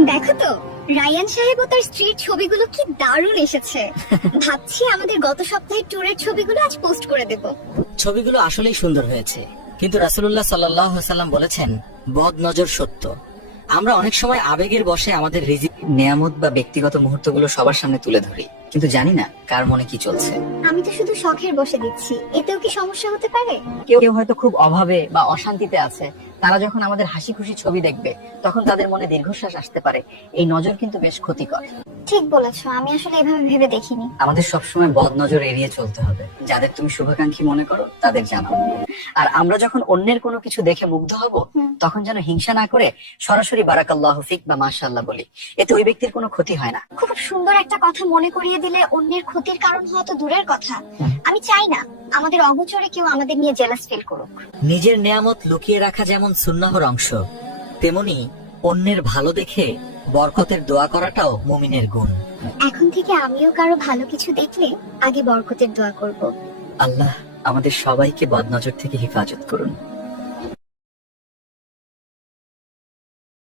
দেখো তো, রায়ান সাহেব ও তার স্ত্রীর ছবিগুলো কি দারুণ এসেছে। ভাবছি আমাদের গত সপ্তাহের ট্যুরের ছবিগুলো আজ পোস্ট করে দেব। ছবিগুলো আসলেই সুন্দর হয়েছে, কিন্তু রাসূলুল্লাহ সাল্লাল্লাহু আলাইহি ওয়াসাল্লাম বলেছেন বদ নজর সত্য। আমরা অনেক সময় আবেগের বশে আমাদের রিজিক, নিয়ামত বা ব্যক্তিগত মুহূর্তগুলো সবার সামনে তুলে ধরি, কিন্তু জানি না কার মনে কি চলছে। আমি তো শুধু শখের বসে দিচ্ছি, এতেও কি সমস্যা হতে পারে? কেউ কেউ হয়তো খুব অভাবে বা অশান্তিতে আছে, তারা যখন আমাদের হাসি খুশি ছবি দেখবে তখন তাদের মনে দীর্ঘশ্বাস আসতে পারে। এই নজর কিন্তু বেশ ক্ষতিকর। ঠিক বলেছো, আমি আসলে এভাবে ভেবে দেখিনি। আমাদের সবসময় বদ নজর এড়িয়ে চলতে হবে। যাদের তুমি শুভাকাঙ্ক্ষী মনে করো তাদের জানাও। আর আমরা যখন অন্যের কোনো কিছু দেখে মুগ্ধ হব, তখন যেন হিংসা না করে সরাসরি বারাকাল্লাহু ফিক বা মাশাআল্লাহ বলি। এতে ওই ব্যক্তির কোনো ক্ষতি হয় না। খুব সুন্দর একটা কথা মনে করিয়ে দিলে। অন্যের ক্ষতির কারণ হওয়া তো দূরের কথা, আমি চাই না আমাদের অগোচরে কেউ আমাদের নিয়ে জেলাস ফিল করুক। নিজের নেয়ামত লুকিয়ে রাখা যেমন সুন্নাহর অংশ, তেমনি অন্যের ভালো দেখে বরকতের দোয়া করাটাও মুমিনের গুণ। এখন থেকে আমিও কারো ভালো কিছু দেখলে আগে বরকতের দোয়া করব। আল্লাহ আমাদের সবাইকে বদনজর থেকে হেফাজত করুন।